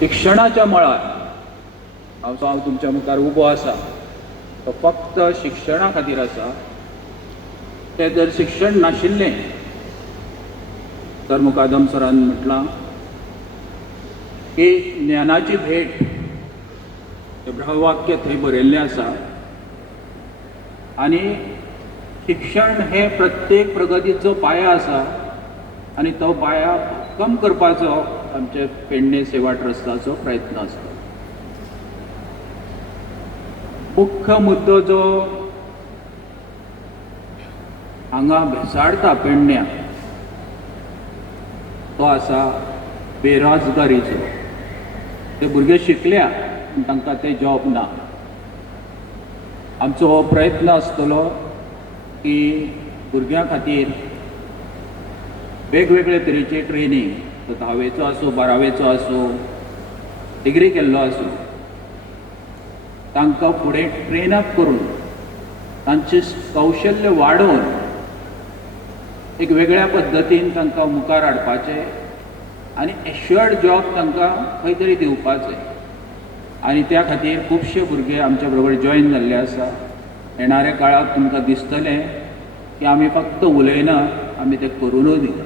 शिक्षणाच्या मळार हांव तुमच्या मुखार उबो आसा तो फक्त शिक्षणा खातीर आसा। ते जर शिक्षण नाशिल्लें तर मुकादम सरान म्हटलां की ज्ञानाची भेट हे ब्रहवाक्य थंय बरयल्लें आसा आनी शिक्षण हे प्रत्येक प्रगतीचो पाया आसा आनी तो पाया भक्कम करपाचो आमचे पेडणे सेवा ट्रस्टाचो प्रयत्न आसा। मुख्य मुद्दो जो हांगा भेसाडटा पेडण्यां तो आसा बेरोजगारीचो। ते भुरगे शिकल्या पूण तांकां ते जॉब ना। आमचो हो प्रयत्न आसतलो की भुरग्यां खातीर वेगवेगळे तरेची ट्रेनींग, तो 10वेचो आसूं 12वेचो आसूं डिग्री केल्लो आसूं, तांकां फुडें ट्रेन अप करून तांचें कौशल्य वाडोवन एक वेगळ्या पद्दतीन तांकां मुखार हाडपाचें आनी एश्युअर्ड जॉब तांकां खंय तरी दिवपाचें। आनी त्या खातीर खुबशे भुरगे आमच्या बरोबर जॉयन जाल्ले आसा। येणाऱ्या काळाक तुमकां दिसतलें की आमी फक्त उलयना, आमी तें करूनय दिता।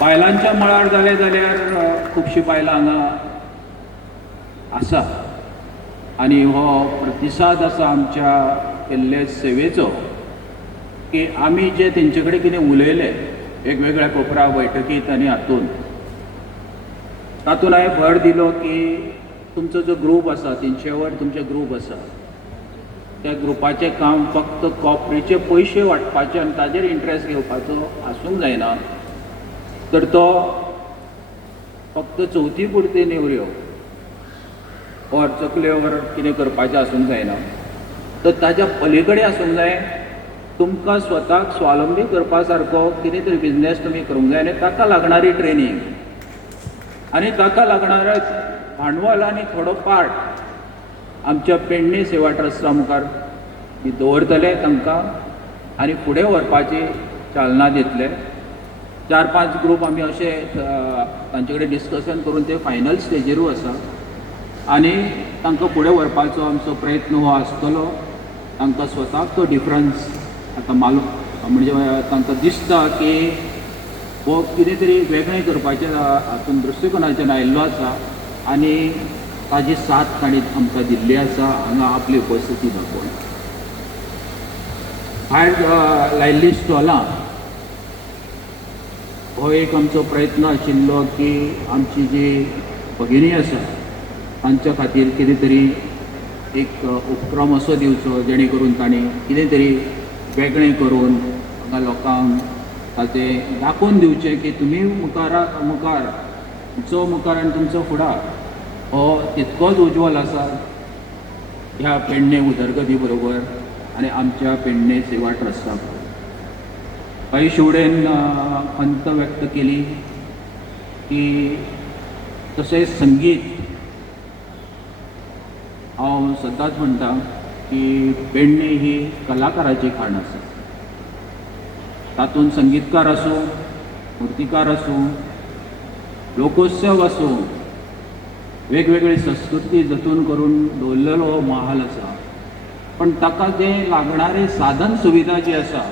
बायलांच्या मळार जालें जाल्यार खुबशीं बायलां हांगा आसा आनी हो प्रतिसाद आसा आमच्या केल्ले सेवेचो की आमी जे तेंचे कडेन कितें उलयलें वेगवेगळ्या कोपरा बैठकींत आनी हातूंत तातूंत हांवें भर दिलो की तुमचो जो ग्रूप आसा 300 वर तुमचे ग्रूप आसा, त्या ग्रुपाचें काम फक्त कॉपरेचे पयशे वांटपाचे आनी ताजेर इंट्रस्ट घेवपाचो आसूंक जायना, तर तो फक्त चवथी पुरते नेवऱ्यो और चकल्यो वर कितें करपाचें आसूंक जायना, तर ताज्या पलीकडे आसूंक जाय। तुमकां स्वताक स्वावलंबी करपा सारको कितें तरी बिझनेस तुमी करूंक जाय आनी ताका लागणारी ट्रेनींग आनी ताका लागणारें भांडवल आनी थोडो पार्ट आमच्या पेडणे सेवा ट्रस्टा मुखार दवरतले तांकां आनी फुडें व्हरपाची चालना दितले। 4-5 ग्रूप आमी अशे तांचे कडेन डिस्कशन करून ते फायनल स्टेजीरूय आसा आनी तांकां फुडें व्हरपाचो आमचो प्रयत्न हो आसतलो। तांकां स्वताक तो डिफरन्स आतां मालूम म्हणजे तांकां दिसता की हो कितें तरी वेगळें करपाचें हातूंत दृश्टिकोनाच्यान आयिल्लो आसा आनी ताजी साथ तांणी आमकां दिल्ली आसा हांगा आपली उपस्थिती दाखोवन। भायर लायिल्लीं स्टॉलां हो एक आमचो प्रयत्न आशिल्लो की आमची जी भगिनी आसा तांच्या खातीर कितें तरी एक उपक्रम असो दिवचो जेणे करून तांणी कितें तरी वेगळें करून हांगा लोकांक ताचें दाखोवन दिवचें की तुमी मुखार तुमचो मुखार आनी तुमचो फुडार हो तितकोच उज्वल आसा ह्या पेडणे उदरगती बरोबर आनी आमच्या पेडणे सेवा ट्रस्टा बरोबर। काही शिवडेन खंत व्यक्त केली की तशेंच संगीत हांव सदांच म्हणटा की पेडणे ही कलाकाराची खाण आसा। तातूंत संगीतकार आसूं, मुर्तीकार आसूं, लोकोत्सव आसूं, वेगवेगळी संस्कृती जतन करून दवरलेलो हो महाल आसा, पण ताका जे लागणारे साधन सुविधा जी आसा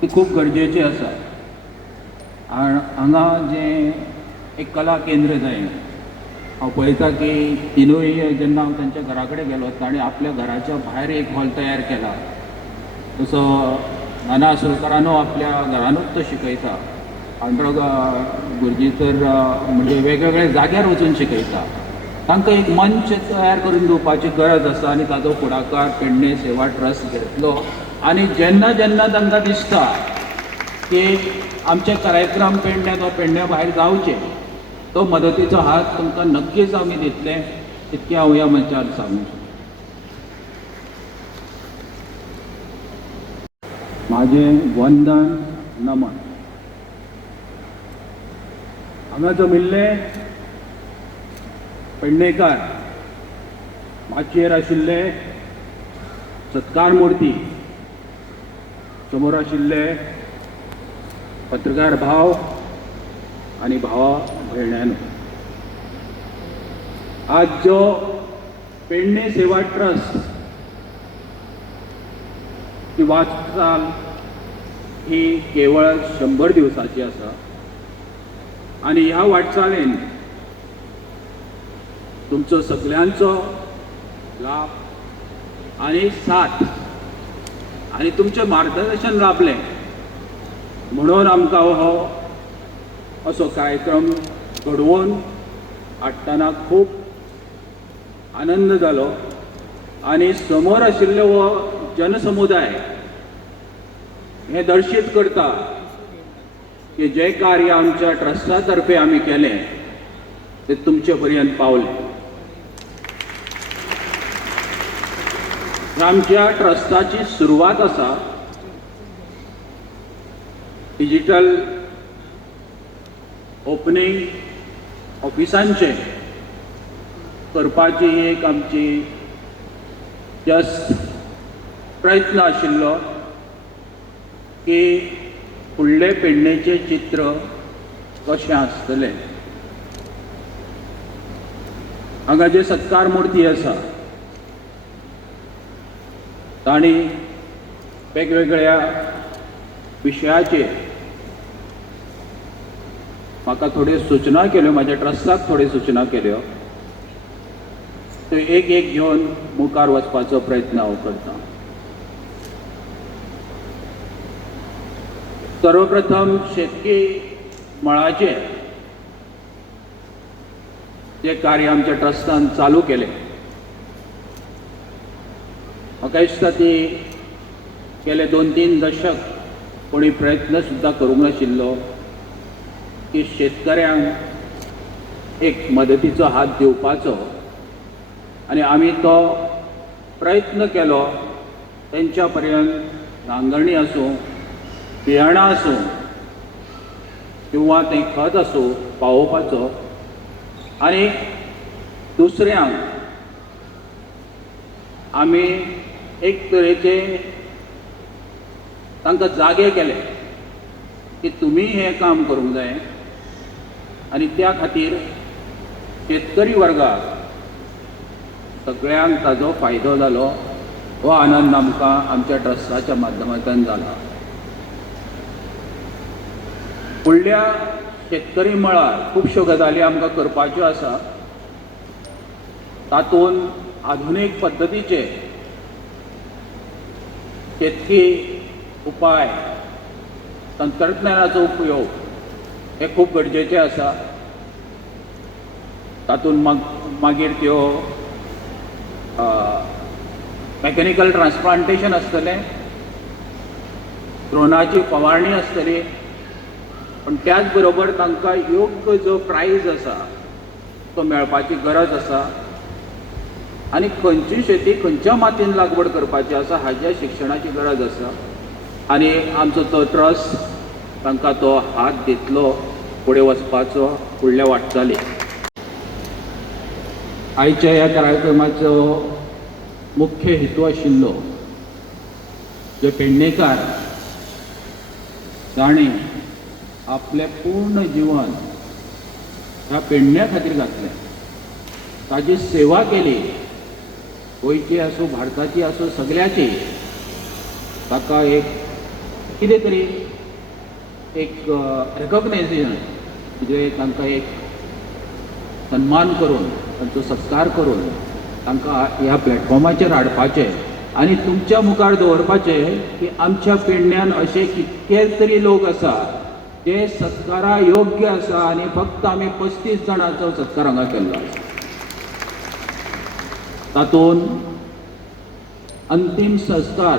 ती खूब गरजेची आसा। हांगा जें एक कला केंद्र जाय हांव पळयता की तिनूय जेन्ना हांव तांच्या घरा कडेन गेलो ताणें आपल्या घराच्या भायर एक हॉल तयार केला। तसो नाना आसोळकरांनो आपल्या घरानूच तो शिकयता, पांडुरंग गुरुजी तर म्हणजे वेगवेगळ्या जाग्यार वचून शिकयता। तांकां एक मंच तयार करून दिवपाची गरज आसा आनी ताचो फुडाकार पेडणे सेवा ट्रस्ट घेतलो आनी जेन्ना जेन्ना तांकां दिसता की आमचे कार्यक्रम पेडण्यात वा पेडण्या भायर जावचे तो मदतीचो हात तुमकां नक्कीच आमी दितले, इतकें हांव ह्या मंचार सांगूं। म्हाजें वंदन नमन। हांगा जमिल्ले पेडणेकार माचयेर आशिल्ले सत्कार मुर्ती, समोर आशिल्ले पत्रकार भाव आणि भावा भयण्यांनो, आज जो पेडणे सेवा ट्रस्ट ही वाटचाल ही केवळ 100 दिवसाची आसा आणि ह्या वाटचालेन तुमचो सगळ्यांचो लाभ आणि साथ आणि तुमचें मार्गदर्शन लाभलें म्हणून आमकां हो असो कार्यक्रम घडवून हाडटना खूब आनंद जालो आणि समोर आशिल्लो हो जनसमुदाय हे दर्शीत करता की जे कार्य आमच्या ट्रस्टा तर्फे आमी केलें ते तुमचे पर्यंत पावलें. आमच्या ट्रस्टाची सुरवात आसा डिजिटल ओपनिंग ऑफिसांचे करपाची एक आमची जस्ट प्रयत्न आशिल्लो की फुडले पेडणेचे चित्र कशें आसतलें. हांगा जे सत्कार मुर्ती आसा तांणी वेगवेगळ्या विशयाचेर म्हाका थोड्यो सूचना केल्यो, म्हाज्या ट्रस्टाक थोड्यो सूचना केल्यो, त्यो एक एक घेवन मुखार वचपाचो प्रयत्न हांव करतां. सर्वप्रथम शेतकी मळाचे जे कार्य आमच्या ट्रस्टान चालू केलें, म्हाका दिसता ती गेले 2-3 दशक कोणी प्रयत्न सुद्दां करूंक नाशिल्लो की शेतकऱ्यांक एक मदतीचो हात दिवपाचो आणि आमी तो प्रयत्न केलो. तेंच्या पर्यंत नांगरणी आसूं, बियाणां आसूं किंवा तें खत आसूं पावोवपाचो आणि दुसऱ्यांक आमी एक तरेचे तांकां जागे केले की तुमी हें काम करूंक जाय आणि त्या खातीर शेतकरी वर्गाक सगळ्यांक ताजो फायदो जालो. हो आनंद आमकां आमच्या ट्रस्टाच्या माध्यमांतल्यान जाला. फुडल्या शेतकरी मळार खुबश्यो गजाली आमकां करपाच्यो आसा. तातूंत आधुनीक पद्दतीचे शेतकी उपाय, तंत्रज्ञानाचो उपयोग हे खूब गरजेचे आसा. तातूंत मागीर त्यो मॅकॅनिकल ट्रान्सप्लांटेशन आसतलें, ड्रोनाची फवारणी आसतली, पण त्याच बरोबर तांकां योग्य जो प्रायज आसा तो मेळपाची गरज आसा आणि खंयची शेती खंयच्या मातयेन लागवड करपाची आसा हाच्या शिक्षणाची गरज आसा. आणि आमचो तो ट्रस्ट तांकां तो हात दितलो फुडें वचपाचो फुडल्या वाटचालीक. आयच्या ह्या कार्यक्रमाचो मुख्य हेतू आशिल्लो जे पेडणेकार जाणी आपले पूर्ण जीवन ह्या पेडण्या खातीर घातलें, ताजी सेवा केली, गोंयची आसूं भारताची आसूं सगळ्याची. ताका एक कितें तरी एक रेकॉग्नायझेशन म्हणजे तांकां एक सन्मान करून तांचो सत्कार करून तांकां ह्या प्लॅटफॉर्माचेर हाडपाचें आणि तुमच्या मुखार दवरपाचें की आमच्या पेडण्यान अशे कितके तरी लोक आसा जे सत्कारा योग्य आसा आणि फक्त आमी 35 जाणांचो सत्कार हांगा केल्लो आसा. तातूंत अंतीम संस्कार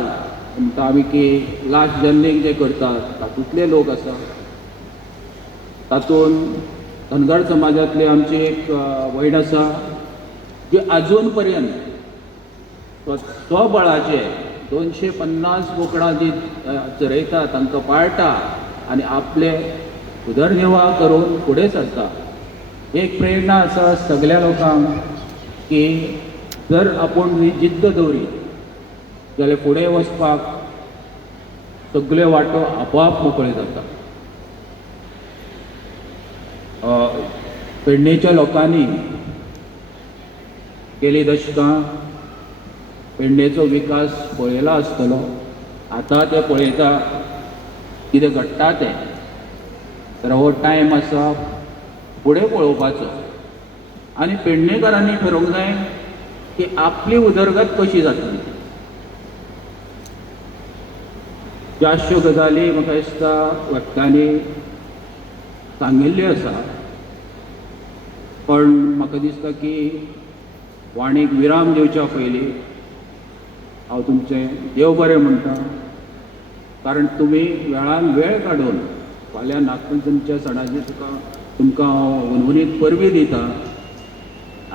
म्हणटा आमी की लास्ट जर्नीक जे करतात तातूंतले लोक आसा. तातूंत धनगर समाजातले आमचे एक वयड आसा जे अजून पर्यंत स्वबळाचे 250 बोकडां जी चरयता तांकां पाळटा आणि आपले उदरनिर्वाह करून फुडें सरता. एक प्रेरणा आसा सगळ्या लोकांक की जर आपूण ही जिद्द दवरी जाल्यार फुडें वचपाक सगळ्यो वाटो आपोआप मोकळ्यो जाता. पेडणेच्या लोकांनी गेली दशकां पेडणेचो विकास पळयला आसतलो. आतां ते पळयता कितें घडटा तें. तर हो टायम आसा फुडें पळोवपाचो आनी पेडणेकारांनी ठरोवंक जाय की आपली उदरगत कशी जातली. ज्याश्यो गजाली म्हाका दिसता वक्त्यांनी सांगिल्ल्यो आसा, पण म्हाका दिसता की वाणीक विराम दिवच्या पयलीं हांव तुमचें देव बरें म्हणटा, कारण तुमी वेळान वेळ काडून फाल्यां नागपंचमीच्या सणाची तुमकां हांव उनवणीत परबी दिता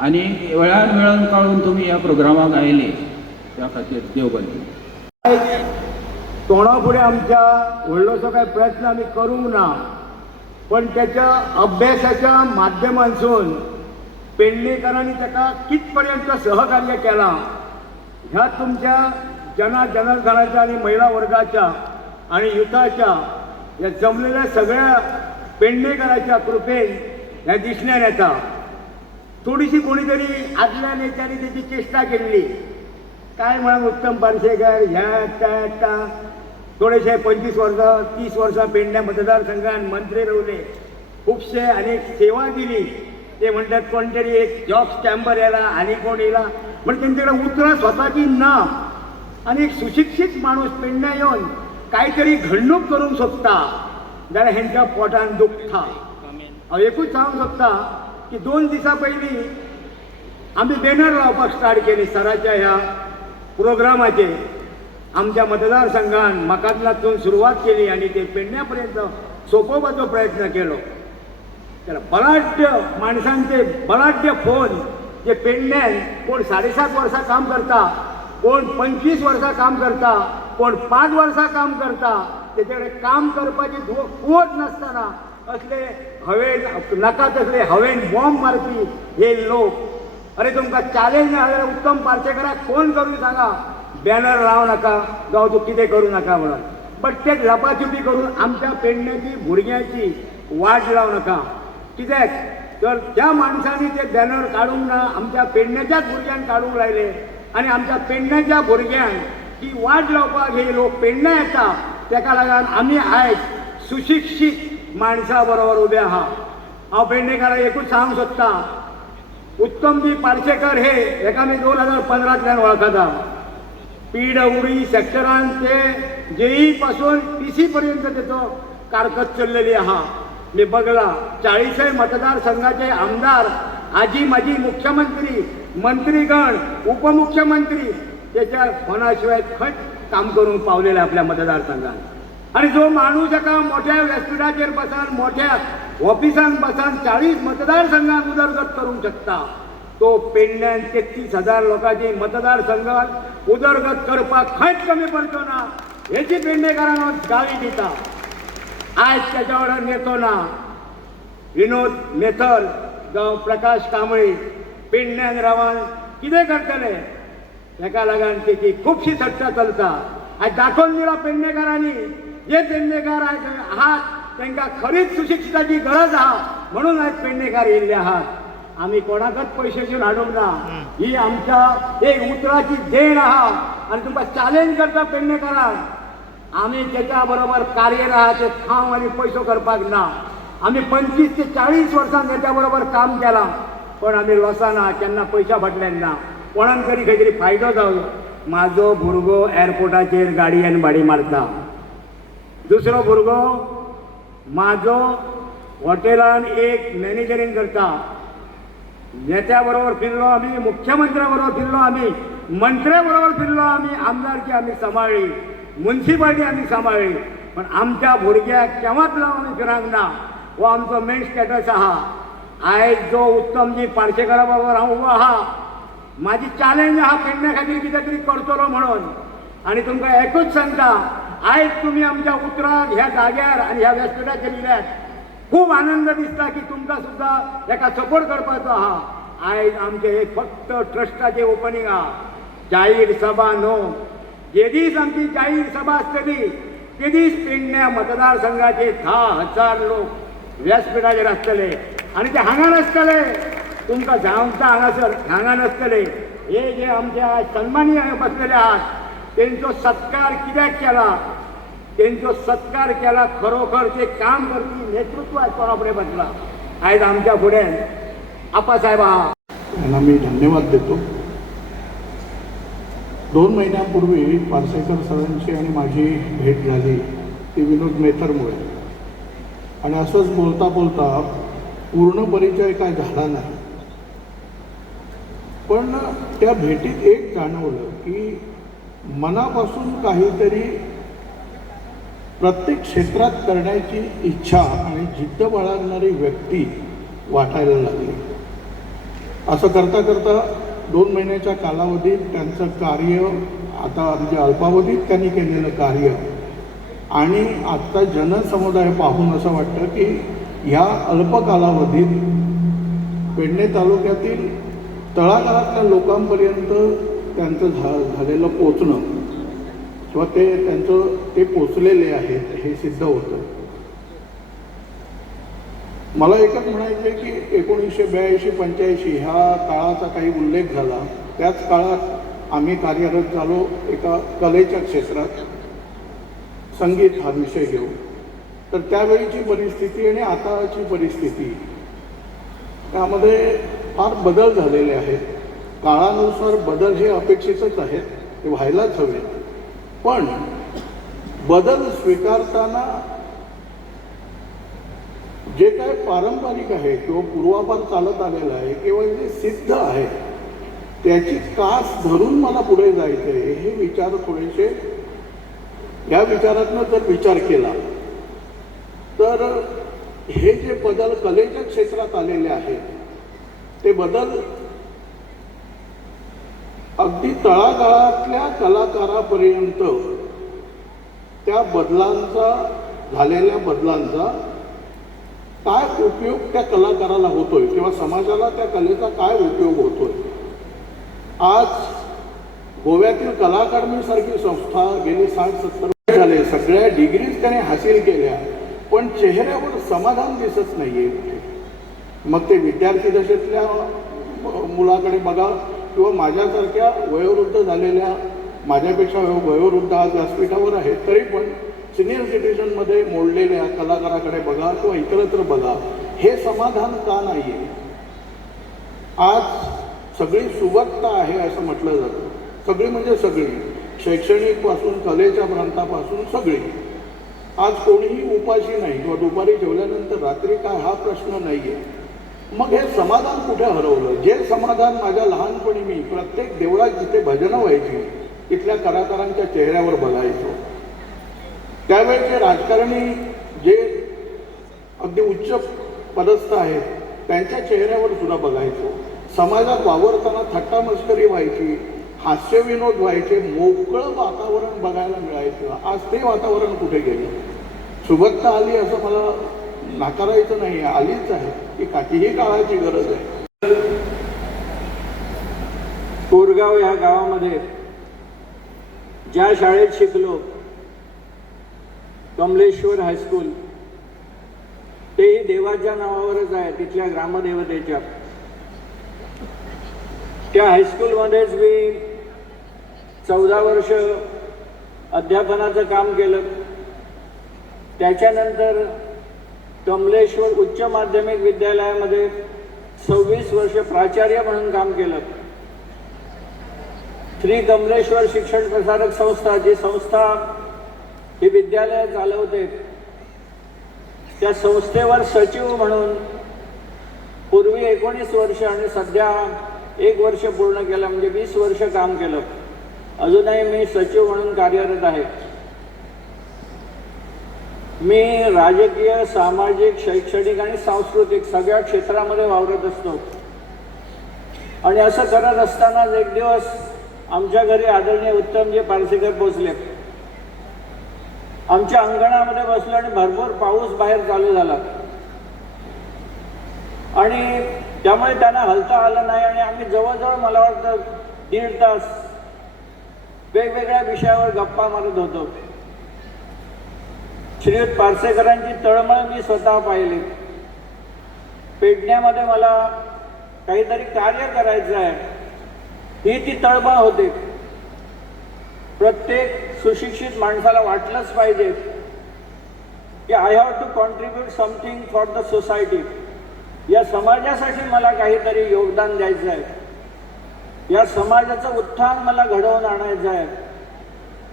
आनी वेळान वेळान काडून तुमी ह्या प्रोग्रामाक आयले त्या खातीर देव बरें. तोंडा फुडें आमच्या व्हडलोसो काय प्रयत्न आमी करूंक ना, पण त्याच्या अभ्यासाच्या माध्यमांसून पेडणेकारांनी ताका कित पर्यंत सहकार्य केलां ह्या तुमच्या जनार्दनाच्या आणि महिला वर्गाच्या आणि युथाच्या या जमलेल्या सगळ्या पेडणेकाराच्या कृपेन ह्या दिसण्यान येता. थोडीशी कोणीतरी आदल्या नेत्यांनी त्याची चेष्टा केल्ली, काय म्हणून उत्तम पार्सेकर ह्या त्या थोडेशे 25 वर्सां 30 वर्सां पेडण्या मतदारसंघात मंत्री रावले, खूपशे अनेक सेवा दिली. ते म्हणतात कोणतरी एक जॉब्स चॅम्बर येला आणि कोण येला, पण त्यांच्याकडे उतरां स्वताची ना. आणि एक सुशिक्षित माणूस पेडण्या येऊन काहीतरी घडणूक करूंक सोदता जाल्यार हेंच्या पोटान दुखता. हांव एकूच सांगूंक सोदता की 2 दिसां पयलीं आमी बॅनर लावपाक स्टार्ट केली सराच्या ह्या प्रोग्रामाचेर. आमच्या मतदारसंघान म्हाकातलातून सुरवात केली आणि ते पेडण्या पर्यंत सोंपोवपाचो प्रयत्न केलो. त्याला बलाढ्य माणसांचे बलाढ्य फोन जे पेडण्यान कोण 7.5 वर्सां काम करता, कोण 25 वर्सां काम करता, कोण 5 वर्सां काम करता, तेचे कडेन काम करपाची कुवत नासतना असले हवेन नाका तसले हवेन बॉम्ब मारपी हे लोक. अरे तुमकां चॅलेंज ना जाल्यार उत्तम पार्सेकराक फोन करून सांगा बॅनर लावू नाका जावं तूं कितें करूं नाका म्हणून. बट ते लपाछुपी करून आमच्या पेडण्याची भुरग्यांची वाट लावू नाका. कित्याक तर ज्या माणसांनी ते बॅनर काडूंक ना आमच्या पेडण्याच्याच भुरग्यांक काडूंक लायले आनी आमच्या पेडण्याच्या भुरग्यांक ती वाट लावपाक हे लोक पेडण्या येता. तेका लागून आमी आयज सुशिक्षीत माणसां बरोबर उबे आहा. हांव पेडणेकाराक एकूच सांगूंक सोदता, उत्तमजी पार्सेकर हेका आमी 2015तल्यान वळखता. PWD सेक्टरान ते JEE पासून PC पर्यंत त्याचो कारकत चल्लेली आहा. मी बघला 40 मतदारसंघाचे आमदार, आजी माजी मुख्यमंत्री, मंत्रीगण, उपमुख्यमंत्री त्याच्या फोनाशिवाय खंय काम करून पावलेले आपल्या मतदारसंघात. आणि जो माणूस एका मोठ्या व्यासपीठाचेर बसान मोठ्या ऑफिसांत बसान 40 मतदारसंघात उदरगत करूंक शकता, तो पेडण्यान 33,000 लोकांची मतदारसंघात उदरगत करपाक खंयच कमी पडचो ना हेची पेडणेकारांना गावी दिता. आज त्याच्या वांगडा नेतो ना विनोद मेथल जावं प्रकाश कांबळी पेडण्यान रावन कितें करतले, ताका लागून तेची खुबशी चर्चा चलता. आज दाखोवन दिला पेडणेकारांनी जे पेडणेकार आहात तांकां खरीच सुशिक्षिताची गरज आहा म्हणून आज पेडणेकार येयल्ले आहात. आम्ही कोणाकच पैसे घेऊन हाडूंक ना, ही आमच्या एक उतराची देण आहा. आणि तुमकां चॅलेंज करता पेडणेकारांक, आमी त्याच्या बरोबर कार्यरत आहा ते खाव आनी पयसो करपाक ना. आमी 25 ते 40 वर्सां त्याच्या बरोबर काम केलां, पण आमी लॉसाना केन्ना पयशा फाटल्यान ना. कोणाक तरी खंय तरी फायदो जावं. म्हाजो भुरगो एअरपोर्टाचेर गाडयेन भाडी मारता, दुसरो भुरगो म्हाजो हॉटेलान एक मॅनेजरींग करता. नेत्या बरोबर फिरलो आमी, मुख्यमंत्र्या बरोबर फिरलो आमी, मंत्र्या बरोबर फिरलो आमी, आमदारकी आमी सांबाळ्ळी, म्युन्सिपाल्टी आमी सांबाळ्ळी, पण आमच्या भुरग्याक केव्हाच लावन आमी फिरांक ना. हो आमचो मेन स्टेटस आहा. आयज जो उत्तमजी पार्सेकरा बरोबर हांव उबो आहा, म्हाजी चॅलेंज आहा पेडण्या खातीर कितें तरी करतलो म्हणून. आनी तुमकां एकूच सांगता, आयज तुमी आमच्या उतराक ह्या जाग्यार आनी ह्या व्यासपीठाचेर येयल्यात, खूब आनंद दिसता की तुमकां सुद्दां हेका सपोर्ट करपाचो आहा. आयज आमचें एक फक्त ट्रस्टाचें ओपनिंग आहा, जाहीर सभा न्हू. जे दीस आमची जाहीर सभा आसतली ते दीस पेडण्या मतदारसंघाचे 10,000 लोक व्यासपीठाचेर आसतले. आणि ते हांगा नसतले तुमकां जावंक हांगासर हांगा नसतले हे जे आमच्या सन्मानीय बसलेले आहात तेंचो सत्कार कित्याक केला तेंचो सत्कार केला खरोखर ते काम करपी नेतृत्व आज कोणा फुडें बसला आयज आमच्या फुडें आपा साहेब आहा त्यांना मी धन्यवाद देतो. 2 महिन्यांपूर्वी पार्सेकर सरांची आणि माझी भेट झाली ती विनोद मेथरमुळे आणि असंच बोलता बोलता पूर्ण परिचय काय झाला नाही. पण त्या भेटीत एक जाणवलं की मनापासून काहीतरी प्रत्येक क्षेत्रात करण्याची इच्छा आणि जिद्द बाळगणारी व्यक्ती वाटायला लागली. असं करता करता 2 महिन्याच्या कालावधीत त्यांचं कार्य आता म्हणजे अल्पावधीत त्यांनी केलेलं कार्य आणि आजचा जनसमुदाय पाहून असं वाटतं की ह्या अल्प कालावधीत पेडणे तालुक्यातील तळागाळातल्या लोकांपर्यंत त्यांचं झालेलं पोचणं किंवा ते पोचलेले आहेत हे सिद्ध होतं. मला एकच म्हणायचं आहे की 1982-85 ह्या काळाचा काही उल्लेख झाला. त्याच काळात आम्ही कार्यरत झालो एका कलेच्या क्षेत्रात संगीत हा विषय घेऊन. तर त्यावेळीची परिस्थिती आणि आताची परिस्थिती त्यामध्ये फार बदल झालेले आहेत. काळानुसार बदल हे अपेक्षितच आहेत, ते व्हायलाच हवे. पण बदल स्वीकारताना जे काय पारंपरिक आहे किंवा पूर्वापार चालत आलेलं आहे किंवा जे सिद्ध आहे त्याची कास धरून मला पुढे जायचं आहे हे विचार थोडेसे या विचारातनं जर विचार केला तर हे जे बदल कलेच्या क्षेत्रात आलेले आहेत ते बदल अगदी तळागाळातल्या कलाकारापर्यंत त्या झालेल्या बदलांचा काय उपयोग त्या कलाकाराला होतोय किंवा समाजाला त्या कलेचा काय उपयोग होतोय. आज गोव्यातील कला अकादमीसारखी संस्था गेली 60-70 झाले, सगळ्या डिग्रीज त्याने हासिल केल्या, पण चेहऱ्यावर समाधान दिसत नाहीये. मग ते विद्यार्थी दशेतल्या मुलाकडे बघा किंवा माझ्यासारख्या वयोवृद्ध झालेल्या, माझ्यापेक्षा वयोवृद्ध आज व्यासपीठावर आहेत तरी पण सिनियर सिटीजनमध्ये मोडलेल्या कलाकाराकडे बघा किंवा इतरत्र बघा, हे समाधान का नाही आहे. आज सगळी सुबत्ता आहे असं म्हटलं जातं. सगळी म्हणजे सगळी, शैक्षणिकपासून कलेच्या प्रांतापासून सगळी. आज कोणीही उपाशी नाही किंवा दुपारी जेवल्यानंतर रात्री काय हा प्रश्न नाही आहे. मग हे समाधान कुठे हरवलं? जे समाधान माझ्या लहानपणी मी प्रत्येक देवळात जिथे भजनं व्हायची तिथल्या कलाकारांच्या चेहऱ्यावर बघायचो. त्यावेळेचे राजकारणी जे अगदी उच्च पदस्थ आहेत त्यांच्या चेहऱ्यावर सुद्धा बघायचो. समाजात वावरताना थट्टा मस्करी व्हायची, हास्यविनोद व्हायचे, मोकळं वातावरण बघायला मिळायचं. आज ते वातावरण कुठे गेलं? सुबत्ता आली असं मला नाकारायचं नाही, आलीच आहे. ही काहीही काळाची गरज आहे. कोरगाव या गावामध्ये ज्या शाळेत शिकलो, कमलेश्वर हायस्कूल, तेही देवाच्या नावावरच आहे, तिथल्या ग्रामदेवतेच्या. त्या हायस्कूलमध्येच मी 14 वर्ष अध्यापनाचं काम केलं. त्याच्यानंतर कमलेश्वर उच्च माध्यमिक विद्यालयामध्ये 26 वर्ष प्राचार्य म्हणून काम केलं. श्री कमलेश्वर शिक्षण प्रसारक संस्था, जी संस्था ही विद्यालय चालवते, त्या संस्थेवर सचिव म्हणून पूर्वी 19 वर्ष आणि सध्या 1 वर्ष पूर्ण केलं, म्हणजे 20 वर्ष काम केलं. अजूनही मी सचिव म्हणून कार्यरत आहे. मी राजकीय, सामाजिक, शैक्षणिक आणि सांस्कृतिक सगळ्या क्षेत्रामध्ये वावरत असतो. आणि असं करत असतानाच एक दिवस आमच्या घरी आदरणीय उत्तमजी पारसेकर पोचले. आमच्या अंगणामध्ये बसलो आणि भरपूर पाऊस बाहेर चालू झाला आणि त्यामुळे त्यांना हलता आलं नाही. आणि आम्ही जवळजवळ मला वाटतं 1.5 तास वेगवेगळ्या विषयावर गप्पा मारत होतो. श्रीयुत पारसेकरांची तळमळ मी स्वतः पाहिली. पेडण्यामध्ये मला काहीतरी कार्य करायचं आहे, ही ती तळमळ होती. प्रत्येक सुशिक्षित माणसाला वाटलंच पाहिजे की I have to contribute something for the society. या समाजासाठी मला काहीतरी योगदान द्यायचं आहे, या समाजाचं उत्थान मला घडवून आणायचं आहे.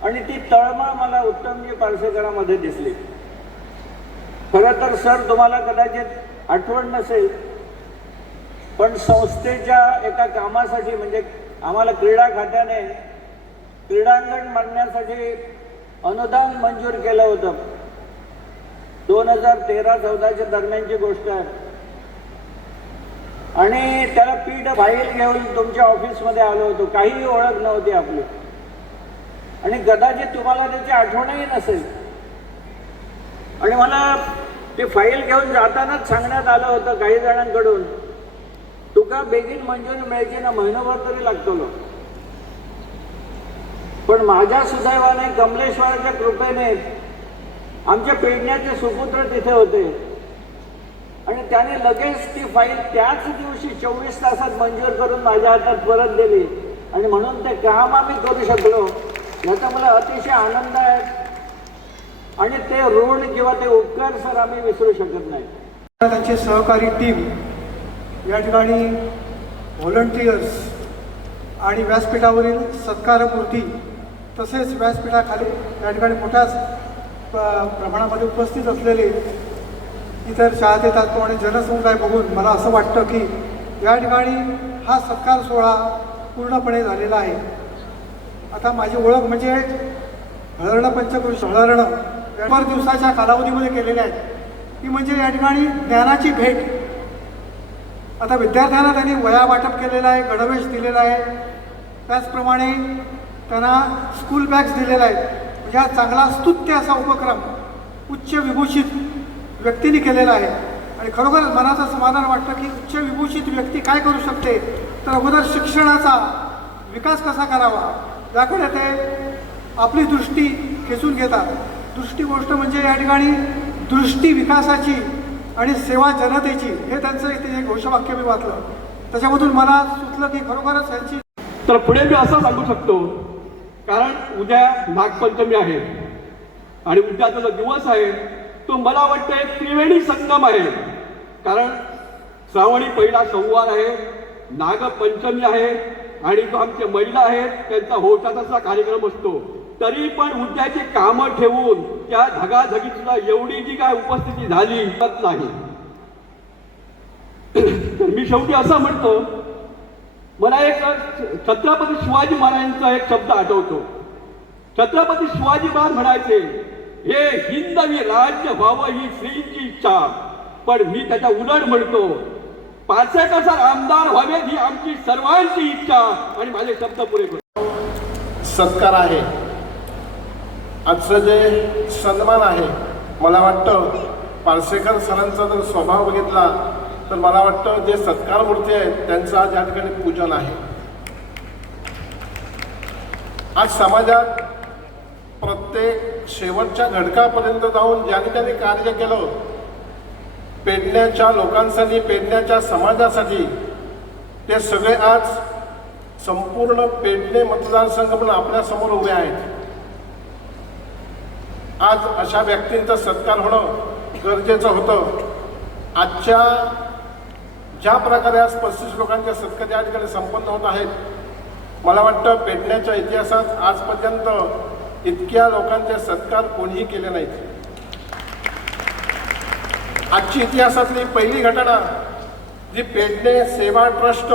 आणि ती तळमळ मला उत्तमजी पार्सेकरांमध्ये दिसली. खरं तर सर, तुम्हाला कदाचित आठवण नसेल, पण संस्थेच्या एका कामासाठी, म्हणजे आम्हाला क्रीडा खात्याने क्रीडांगण बांधण्यासाठी अनुदान मंजूर केलं होतं. 2013-14च्या दरम्यानची गोष्ट आहे. आणि त्याला पीठ फाईल घेऊन तुमच्या ऑफिसमध्ये आलो होतो. काहीही ओळख नव्हती आपली, आणि कदाचित तुम्हाला त्याची आठवणही नसेल. आणि मला ते फाईल घेऊन जातानाच सांगण्यात आलं होतं काही जणांकडून, तुका बेगीन मंजुरी मिळायची ना, महिनाभर तरी लागतो. पण माझ्या सुदैवाने, कमलेश्वराच्या कृपेने आमच्या पेडण्याचे सुपुत्र तिथे होते, आणि त्याने लगेच ती फाईल त्याच दिवशी 24 तासात मंजूर करून माझ्या हातात परत दिली. आणि म्हणून ते काम आम्ही करू शकलो, याचा मला अतिशय आनंद आहे. आणि ते ऋण किंवा ते उपकार सर आम्ही विसरू शकत नाही. त्यांची सहकारी टीम या ठिकाणी व्हॉलंटियर्स आणि व्यासपीठावरील सत्कारपूर्ती, तसेच व्यासपीठाखाली या ठिकाणी मोठ्या प्रमाणामध्ये उपस्थित असलेले इतर चाहते त्याचप्रमाणे जनसमुदाय बघून मला असं वाटतं की या ठिकाणी हा सत्कार सोहळा पूर्णपणे झालेला आहे. आता माझी ओळख म्हणजे हळहरणं पंचक्रोश हळहरणं 100 दिवसाच्या कालावधीमध्ये केलेल्या आहेत. ती म्हणजे या ठिकाणी ज्ञानाची भेट. आता विद्यार्थ्यांना त्यांनी वह्या वाटप केलेला आहे, गणवेश दिलेला आहे, त्याचप्रमाणे त्यांना स्कूल बॅग्स दिलेल्या आहेत. म्हणजे हा चांगला स्तुत्य असा उपक्रम उच्च विभूषित व्यक्तीने केलेला आहे. आणि खरोखरच मनाचं समाधान वाटतं की उच्च विभूषित व्यक्ती काय करू शकते, तर अगोदर शिक्षणाचा विकास कसा करावा याकडे ते आपली दृष्टी खेचून घेतात. दृष्टी गोष्ट म्हणजे या ठिकाणी दृष्टी विकासाची आणि सेवा जनतेची, हे त्यांचं इथे एक घोषवाक्य मी वाचलं. त्याच्यामधून मला सुचलं की खरोखरच यांची. तर पुढे मी असं सांगू शकतो, कारण उद्या नागपंचमी आहे आणि उद्याचा जो दिवस आहे तो मला वाटतं एक त्रिवेणी संगम आहे. कारण श्रावणी पहिला सोमवार आहे, नागपंचमी आहे, आणि जो आमचे महिला आहेत त्यांचा होताचा कार्यक्रम असतो. तरी पण उद्याची कामं ठेवून त्या धगाधगीत सुद्धा एवढी जी काय उपस्थिती झाली नाही. मी शेवटी असं म्हणतो, मला एक छत्रपती शिवाजी महाराजांचा एक शब्द आठवतो. छत्रपती शिवाजी महाराज म्हणायचे, हे हिंदवी राज्य व्हावं ही श्रींची इच्छा, पण मी त्याच्या उलट म्हणतो, पार्सेकर सर आमदार व्हावेत ही आमची सर्वांची इच्छा. आणि माझे शब्द पुरे करतो. सत्कार आहे, आजचं जे सन्मान आहे, मला वाटतं पार्सेकर सरांचा जर स्वभाव बघितला तर मला वाटतं जे सत्कार मूर्ती आहेत त्यांचं आज या ठिकाणी पूजन आहे. आज समाजात प्रत्येक शेवटच्या घटकापर्यंत जाऊन ज्याने त्याने कार्य केलं, पेडण्याच्या लोकांसाठी, पेडण्याच्या समाजासाठी, ते सगळे आज संपूर्ण पेडणे मतदारसंघ म्हणून आपल्यासमोर उभे आहेत. आज अशा व्यक्तींचा सत्कार होणं गरजेचं होतं. आजच्या ज्या प्रकारे आज 35 लोकांच्या सत्कार या ठिकाणी संपन्न होत आहेत, मला वाटतं पेडण्याच्या इतिहासात आजपर्यंत इतक्या लोकांचे सत्कार कोणीही केले नाहीत. आजची इतिहासातली पहिली घटना जी पेडणे सेवा ट्रस्ट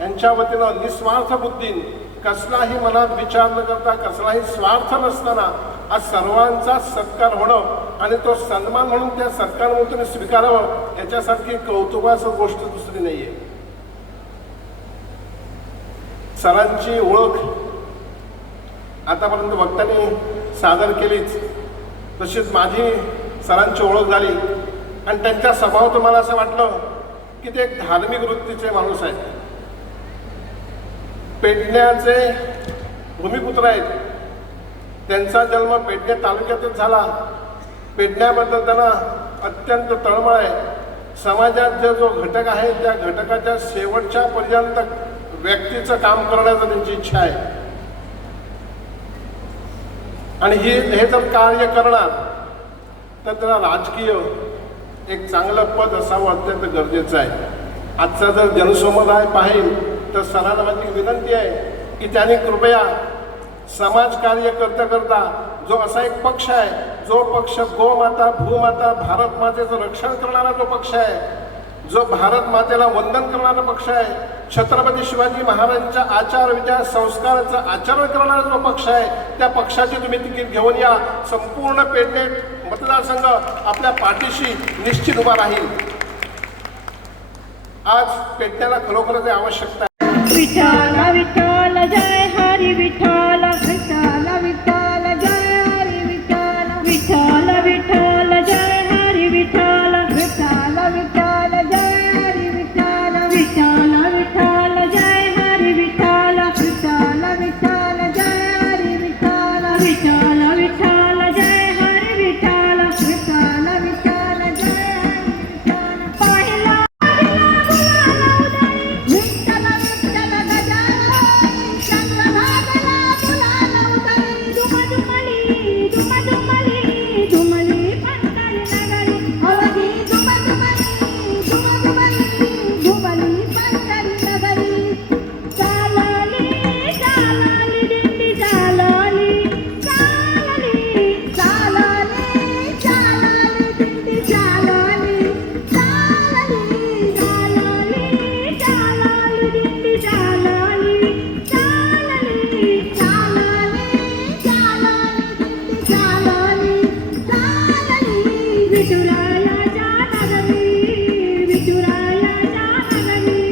यांच्या वतीनं निस्वार्थ बुद्धीन, कसलाही मनात विचार न करता, कसलाही स्वार्थ नसताना आज सर्वांचा सत्कार होणं आणि तो सन्मान म्हणून त्या सत्कारमूर्तीने स्वीकारावं, याच्यासारखी कौतुकाची गोष्ट दुसरी नाही आहे. सरांची ओळख आतापर्यंत वक्त्यांनी सादर केलीच, तशीच माझी सरांची ओळख झाली. आणि त्यांच्या स्वभावातून मला असं वाटलं की ते एक धार्मिक वृत्तीचे माणूस आहेत. पेडण्याचे भूमिपुत्र आहेत. त्यांचा जन्म पेडणे तालुक्यातच झाला. पेडण्याबद्दल त्यांना अत्यंत तळमळ आहे. समाजात जो घटक आहे त्या घटकाच्या शेवटच्या पर्यंत व्यक्तीचं काम करण्याची त्यांची इच्छा आहे. आणि हे जर कार्य करणार तर त्याला राजकीय एक चांगलं पद असावं अत्यंत गरजेचं आहे. आजचा जर जनसमुदाय पाहिल तर सरांना माझी विनंती आहे की त्यांनी कृपया समाजकार्य करता करता जो असा एक पक्ष आहे, जो पक्ष गोमाता भूमाता भारत मातेचं रक्षण करणारा जो पक्ष आहे, जो भारत मातेला वंदन करणारा पक्ष आहे, छत्रपती शिवाजी महाराजांच्या आचार विचार संस्काराचं आचरण करणारा जो पक्ष आहे, त्या पक्षाची तुम्ही तिकीट घेऊन या. संपूर्ण पेडणे मतदारसंघ आपल्या पाठीशी निश्चित उभा राहील. आज पेडण्याला खरोखरच आवश्यकता आहे. विठ्ठल विठ्ठल जय हरी विठ्ठल, विठ्ठल विठ्ठल जय हरी विठ्ठल, विठ्ठल विठ्ठल जय हरी विठ्ठल, विठ्ठल विठ्ठल जय हरी विठ्ठल, विठ्ठल विठ्ठल जय हरी विठ्ठल, विठ्ठल विठ्ठल जय हरी विठ्ठल, विठ्ठल विठ्ठल जय हरी विठ्ठल, विठ्ठल विठ्ठल जय हरी विठ्ठल. पहिला विठ्ठल विठ्ठल गजानन चंद्रभागेला फुलाला उतरी, दुमदुमली दुमदुमली दुमली पंढरी नगरी, अवघी दुमदुमली दुमदुमली दुमली पंढरी नगरी. चालली चालली दिंडी चालली चालली चालली चालली दिंडी चालली चालली चालली चालली दिंडी चालली चालली चालली चालली दिंडी चालली चालली. विठुरायाच्या नगरी, विठुरायाच्या नगरी,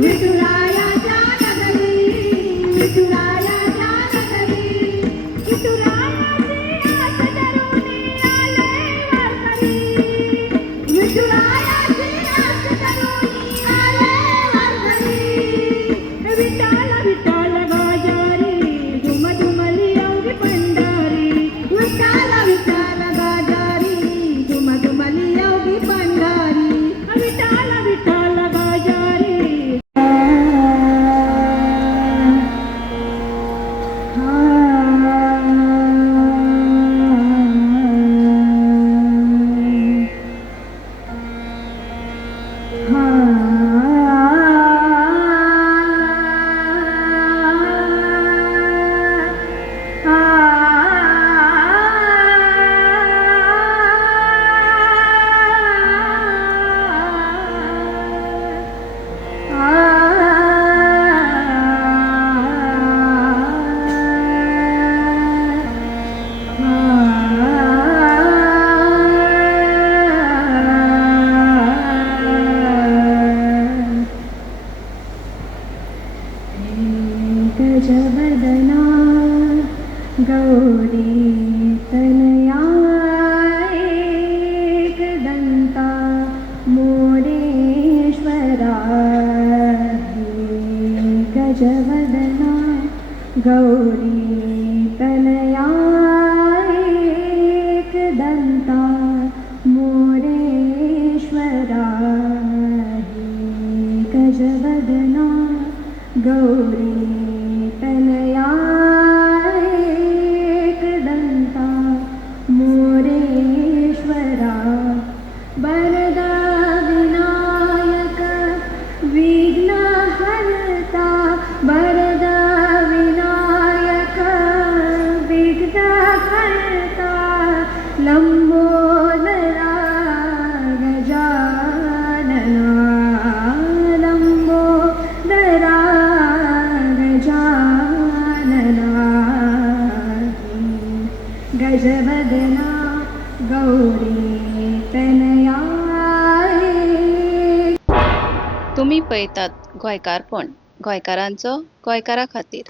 विठुरायाच्या नगरी, विठुरायाच्या नगरी, विठुरायाची आस धरून आले वारकरी, विठुरायाची आस धरून आले वारकरी. विठ्ठल विठ्ठल गजारी दुमदुमली अवघी पंढरी, विठ्ठल विठ्ठल गजारी दुमदुमली अवघी पंढरी, विठ्ठल विठ्ठल गजारी. गजवदना गौरी तनया एकदंता मोरेश्वरा, गजवदना गौरी तनया एकदंता मोरेश्वरा, गजवदना गौरी तनया एकदंता मोरेश्वरा. वरदा विनायक विघ्नहर्ता, वरदा विनायक विघ्नहर्ता, लंबोदरा गजानना, लंबोदरा गजानना, गजवदना गौरी तनया. तुम्ही पळयतात गोंयकारपण, गोंयकारांचो गोंयकारा खातीर.